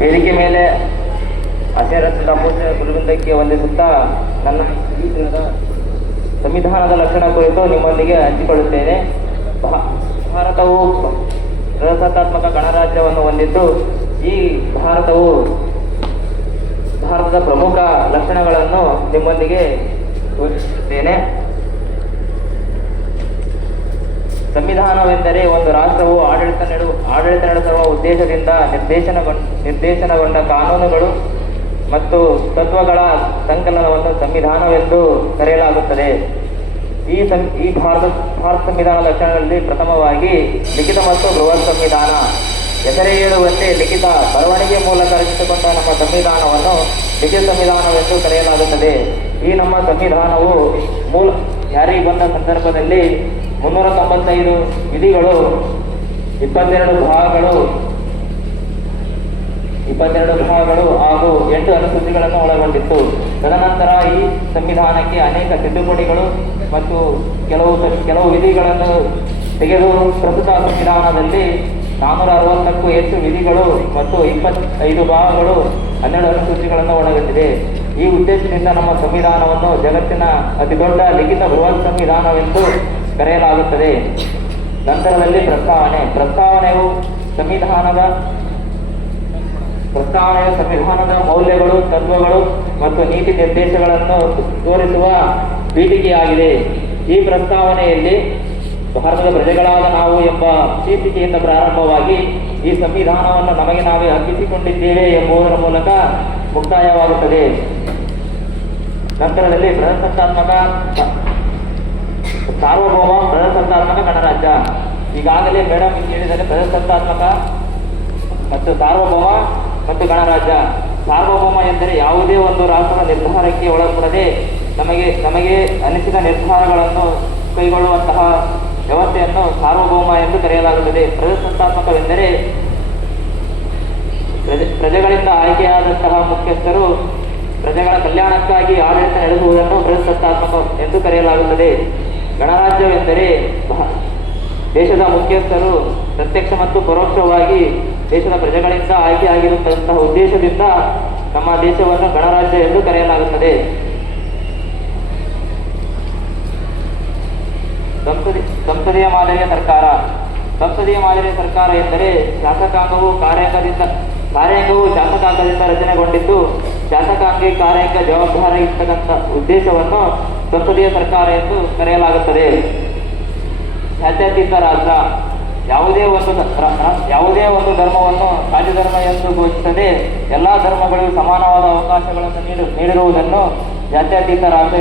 ವೇದಿಕೆ ಮೇಲೆ ಅಶರತ್ನ ಪೂಜೆ ಗುರುವೃಂದಕ್ಕೆ ವಂದಿಸುತ್ತಾ ನನ್ನ ಈ ದಿನದ ಸಂವಿಧಾನದ ಲಕ್ಷಣ ಕುರಿತು ನಿಮ್ಮೊಂದಿಗೆ ಹಂಚಿಕೊಳ್ಳುತ್ತೇನೆ. ಭಾರತವು ಪ್ರಜಾಸತ್ತಾತ್ಮಕ ಗಣರಾಜ್ಯವನ್ನು ಹೊಂದಿದ್ದು, ಈ ಭಾರತದ ಪ್ರಮುಖ ಲಕ್ಷಣಗಳನ್ನು ನಿಮ್ಮೊಂದಿಗೆ ತೋರಿಸುತ್ತೇನೆ. ಸಂವಿಧಾನವೆಂದರೆ ಒಂದು ರಾಷ್ಟ್ರವು ಆಡಳಿತ ನಡೆಸುವ ಉದ್ದೇಶದಿಂದ ನಿರ್ದೇಶನಗೊಂಡ ಕಾನೂನುಗಳು ಮತ್ತು ತತ್ವಗಳ ಸಂಕಲನವನ್ನು ಸಂವಿಧಾನವೆಂದು ಕರೆಯಲಾಗುತ್ತದೆ. ಈ ಭಾರತ ಸಂವಿಧಾನ ಲಕ್ಷಣಗಳಲ್ಲಿ ಪ್ರಥಮವಾಗಿ ಲಿಖಿತ ಮತ್ತು ಬೃಹತ್ ಸಂವಿಧಾನ. ಹೆಸರೇ ಹೇಳುವಂತೆ ಲಿಖಿತ ಬರವಣಿಗೆ ಮೂಲಕ ರಚಿಸಿಕೊಂಡ ನಮ್ಮ ಸಂವಿಧಾನವನ್ನು ಲಿಖಿತ ಸಂವಿಧಾನವೆಂದು ಕರೆಯಲಾಗುತ್ತದೆ. ಈ ನಮ್ಮ ಸಂವಿಧಾನವು ಮೂಲ ಜಾರಿಗೆ ಬಂದ ಸಂದರ್ಭದಲ್ಲಿ 395 ವಿಧಿಗಳು, 22 ಭಾಗಗಳು ಹಾಗೂ 8 ಅನುಸೂಚಿಗಳನ್ನು ಒಳಗೊಂಡಿತ್ತು. ತದನಂತರ ಈ ಸಂವಿಧಾನಕ್ಕೆ ಅನೇಕ ತಿದ್ದುಪಡಿಗಳು ಮತ್ತು ಕೆಲವು ವಿಧಿಗಳನ್ನು ತೆಗೆದು ಪ್ರಸ್ತುತ ಸಂವಿಧಾನದಲ್ಲಿ 460ಕ್ಕೂ ಹೆಚ್ಚು ವಿಧಿಗಳು ಮತ್ತು 25 ಭಾಗಗಳು, 12 ಅನುಸೂಚಿಗಳನ್ನು ಒಳಗೊಂಡಿದೆ. ಈ ಉದ್ದೇಶದಿಂದ ನಮ್ಮ ಸಂವಿಧಾನವನ್ನು ಜಗತ್ತಿನ ಅತಿದೊಡ್ಡ ಲಿಖಿತ ಬೃಹತ್ ಸಂವಿಧಾನವೆಂದು ಕರೆಯಲಾಗುತ್ತದೆ. ನಂತರದಲ್ಲಿ ಪ್ರಸ್ತಾವನೆಯು ಸಂವಿಧಾನದ ಮೌಲ್ಯಗಳು, ತತ್ವಗಳು ಮತ್ತು ನೀತಿ ನಿರ್ದೇಶಗಳನ್ನು ತೋರಿಸುವ ಪೀಠಿಕೆಯಾಗಿದೆ. ಈ ಪ್ರಸ್ತಾವನೆಯಲ್ಲಿ ಭಾರತದ ಪ್ರಜೆಗಳಾದ ನಾವು ಎಂಬ ಶೀರ್ಷಿಕೆಯಿಂದ ಪ್ರಾರಂಭವಾಗಿ ಈ ಸಂವಿಧಾನವನ್ನು ನಮಗೆ ನಾವೇ ಅರ್ಪಿಸಿಕೊಂಡಿದ್ದೇವೆ ಎಂಬುದರ ಮೂಲಕ ಮುಕ್ತಾಯವಾಗುತ್ತದೆ. ನಂತರದಲ್ಲಿ ಸಾರ್ವಭೌಮ ಪ್ರಜಾಸತ್ತಾತ್ಮಕ ಗಣರಾಜ್ಯ. ಈಗಾಗಲೇ ಮೇಡಮ್ ಹೇಳಿದರೆ ಪ್ರಜಾಸತ್ತಾತ್ಮಕ ಮತ್ತು ಸಾರ್ವಭೌಮ ಮತ್ತು ಗಣರಾಜ್ಯ. ಸಾರ್ವಭೌಮ ಎಂದರೆ ಯಾವುದೇ ಒಂದು ರಾಷ್ಟ್ರದ ನಿರ್ಧಾರಕ್ಕೆ ಒಳಪಡದೆ ನಮಗೆ ಅನಿಸಿದ ನಿರ್ಧಾರಗಳನ್ನು ಕೈಗೊಳ್ಳುವಂತಹ ವ್ಯವಸ್ಥೆಯನ್ನು ಸಾರ್ವಭೌಮ ಎಂದು ಕರೆಯಲಾಗುತ್ತದೆ. ಪ್ರಜಾಸತ್ತಾತ್ಮಕವೆಂದರೆ ಪ್ರಜೆಗಳಿಂದ ಆಯ್ಕೆಯಾದಂತಹ ಮುಖ್ಯಸ್ಥರು ಪ್ರಜೆಗಳ ಕಲ್ಯಾಣಕ್ಕಾಗಿ ಆಡಳಿತ ನಡೆಸುವುದನ್ನು ಪ್ರಜಾಸತ್ತಾತ್ಮಕ ಎಂದು ಕರೆಯಲಾಗುತ್ತದೆ. ಗಣರಾಜ್ಯವೆಂದರೆ ದೇಶದ ಮುಖ್ಯಸ್ಥರು ಪ್ರತ್ಯಕ್ಷ ಮತ್ತು ಪರೋಕ್ಷವಾಗಿ ದೇಶದ ಪ್ರಜೆಗಳಿಂದ ಆಯ್ಕೆಯಾಗಿರುವಂತಹ ಉದ್ದೇಶದಿಂದ ನಮ್ಮ ದೇಶವನ್ನು ಗಣರಾಜ್ಯ ಎಂದು ಕರೆಯಲಾಗುತ್ತದೆ. ಸಂಸದೀಯ ಮಾದರಿಯ ಸರ್ಕಾರ ಎಂದರೆ ಶಾಸಕಾಂಗವು ಶಾಸಕಾಂಗದಿಂದ ರಚನೆಗೊಂಡಿದ್ದು, ಶಾಸಕಾಂಗ ಕಾರ್ಯಾಂಗ ಜವಾಬ್ದಾರಿ ಇರ್ತಕ್ಕಂಥ ಉದ್ದೇಶವನ್ನು ಸಂಸದೀಯ ಸರ್ಕಾರ ಎಂದು ಕರೆಯಲಾಗುತ್ತದೆ. ಜಾತ್ಯತೀತ ರಾಷ್ಟ್ರ ಯಾವುದೇ ಒಂದು ಧರ್ಮವನ್ನು ರಾಜಧರ್ಮ ಎಂದು ಘೋಷಿಸದೆ ಎಲ್ಲ ಧರ್ಮಗಳಿಗೂ ಸಮಾನವಾದ ಅವಕಾಶಗಳನ್ನು ನೀಡಿರುವುದನ್ನು ಜಾತ್ಯತೀತ ರಾಷ್ಟ್ರ